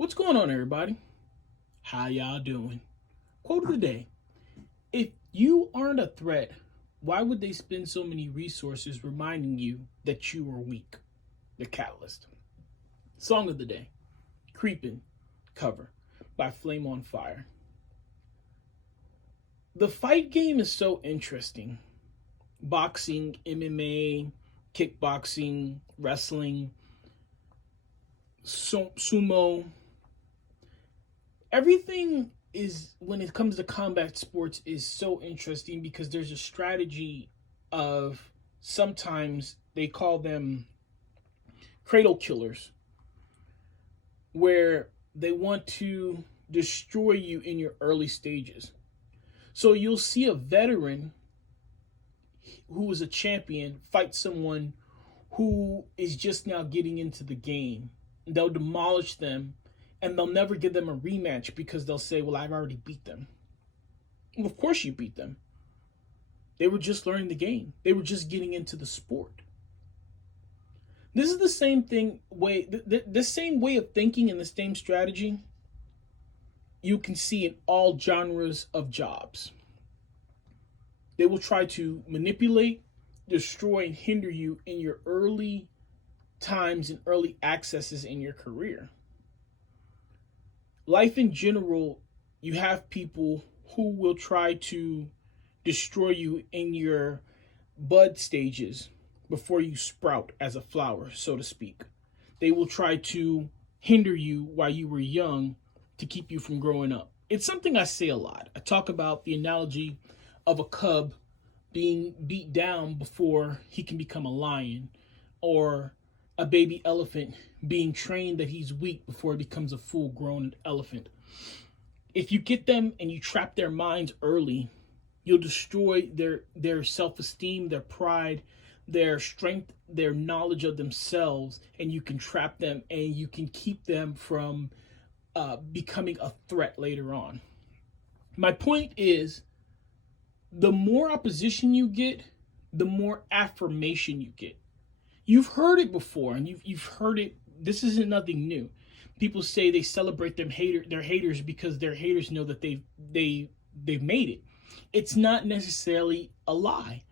What's going on, everybody? How y'all doing? Quote of the day: if you aren't a threat, why would they spend so many resources reminding you that you are weak? The Catalyst. Song of the day: Creepin' cover by Flame on Fire. The fight game is so interesting. Boxing, MMA, kickboxing, wrestling, sumo, everything is, when it comes to combat sports, is so interesting because there's a strategy of, sometimes they call them cradle killers, where they want to destroy you in your early stages. So you'll see a veteran who is a champion fight someone who is just now getting into the game. They'll demolish them, and they'll never give them a rematch because they'll say, well, I've already beat them. Well, of course you beat them. They were just learning the game. They were just getting into the sport. This is the same thing way, the same way of thinking and the same strategy you can see in all genres of jobs. They will try to manipulate, destroy, and hinder you in your early times and early accesses in your career. Life in general, you have people who will try to destroy you in your bud stages before you sprout as a flower, so to speak. They will try to hinder you while you were young to keep you from growing up. It's something I say a lot. I talk about the analogy of a cub being beat down before he can become a lion, or a baby elephant being trained that he's weak before he becomes a full grown elephant. If you get them and you trap their minds early, you'll destroy their self-esteem, their pride, their strength, their knowledge of themselves, and you can trap them and you can keep them from becoming a threat later on. My point is, the more opposition you get, the more affirmation you get. You've heard it before, and you've heard it. This isn't nothing new. People say they celebrate their haters because their haters know that they've made it. It's not necessarily a lie.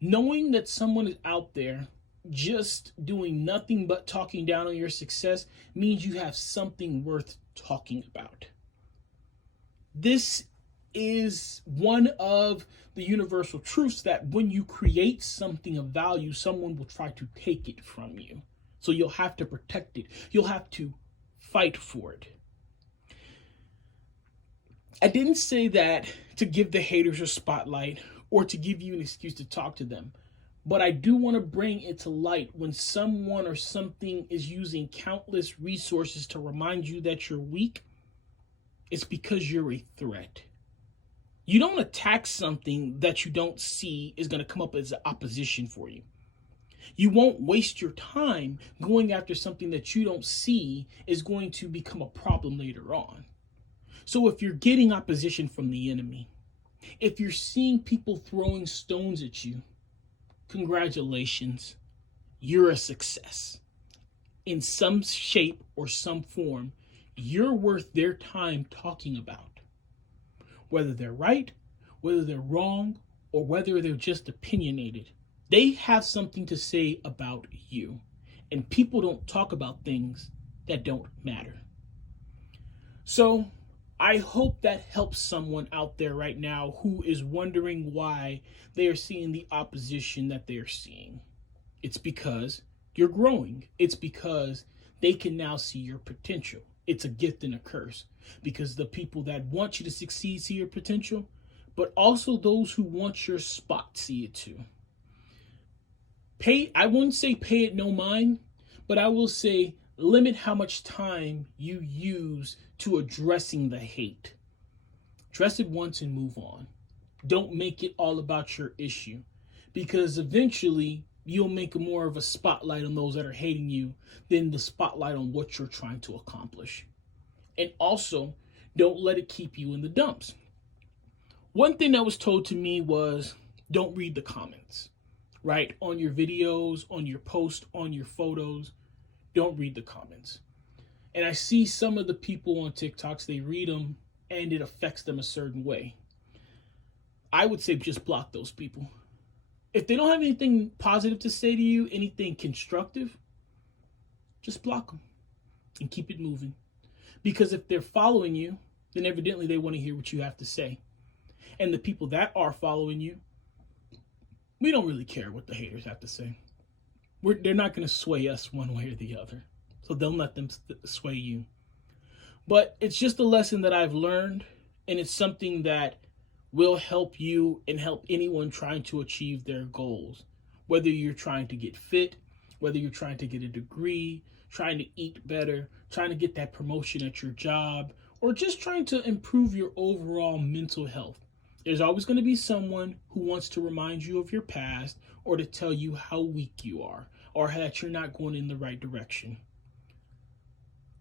Knowing that someone is out there just doing nothing but talking down on your success means you have something worth talking about. This is one of the universal truths, that when you create something of value, someone will try to take it from you. So you'll have to protect it. You'll have to fight for it. I didn't say that to give the haters a spotlight or to give you an excuse to talk to them. But I do want to bring it to light when someone or something is using countless resources to remind you that you're weak. It's because you're a threat. You don't attack something that you don't see is going to come up as opposition for you. You won't waste your time going after something that you don't see is going to become a problem later on. So if you're getting opposition from the enemy, if you're seeing people throwing stones at you, congratulations, you're a success. In some shape or some form, you're worth their time talking about. Whether they're right, whether they're wrong, or whether they're just opinionated, they have something to say about you. And people don't talk about things that don't matter. So I hope that helps someone out there right now who is wondering why they are seeing the opposition that they're seeing. It's because you're growing. It's because they can now see your potential. It's a gift and a curse, because the people that want you to succeed see your potential, but also those who want your spot see it too. I wouldn't say pay it no mind, but I will say limit how much time you use to addressing the hate. Address it once and move on. Don't make it all about your issue, because eventually you'll make more of a spotlight on those that are hating you than the spotlight on what you're trying to accomplish. And also, don't let it keep you in the dumps. One thing that was told to me was, don't read the comments, right? On your videos, on your posts, on your photos, don't read the comments. And I see some of the people on TikToks, they read them and it affects them a certain way. I would say just block those people. If they don't have anything positive to say to you, anything constructive, just block them and keep it moving. Because if they're following you, then evidently they want to hear what you have to say. And the people that are following you, we don't really care what the haters have to say. They're not going to sway us one way or the other. So don't let them sway you. But it's just a lesson that I've learned, and it's something that will help you and help anyone trying to achieve their goals. Whether you're trying to get fit, whether you're trying to get a degree, trying to eat better, trying to get that promotion at your job, or just trying to improve your overall mental health. There's always going to be someone who wants to remind you of your past or to tell you how weak you are or that you're not going in the right direction.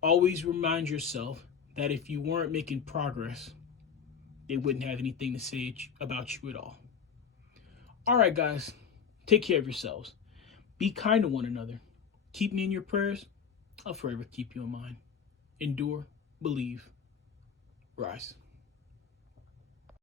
Always remind yourself that if you weren't making progress, they wouldn't have anything to say about you at all. All right, guys, take care of yourselves. Be kind to one another. Keep me in your prayers. I'll forever keep you in mind. Endure, believe, rise.